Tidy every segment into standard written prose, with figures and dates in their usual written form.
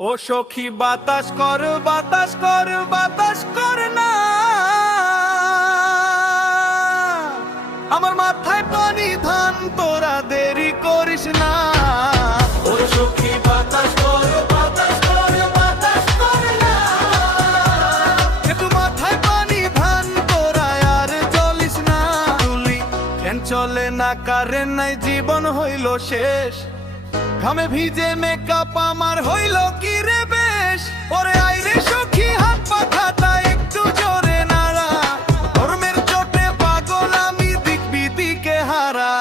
ও সখী বাতাস কর বাতাস কর বাতাস কর না, আমার মাথায় পানি ধান, তোরা দেরি করিস না। ও সখী বাতাস কর বাতাস কর বাতাস কর না, একটু মাথায় পানি ধান, তোরা আর চলিস না। তুলি ফ্যান চলে না, কারেন্ট নাই, জীবন হইল শেষ। ঘামে ভিজে মেকআপ আমার হইল কি রে বেশ। ওরে আইরে সখী হাত পাখাটা একটু জোরে নাড়া, ধর্মের চোটে পাগল আমি দিকবি দিকে হারা।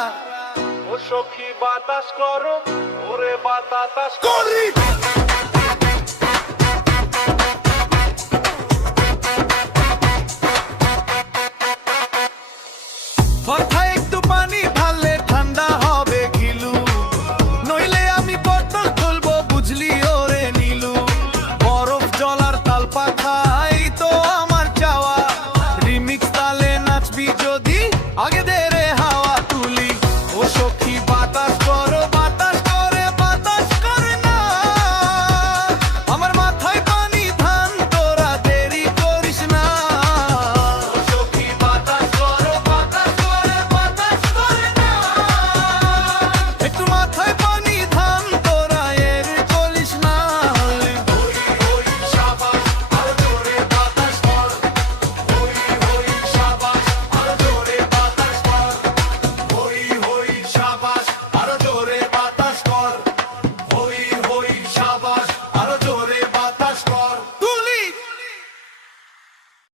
ও সখী বাতাস করো, ওরে বাতাস করি।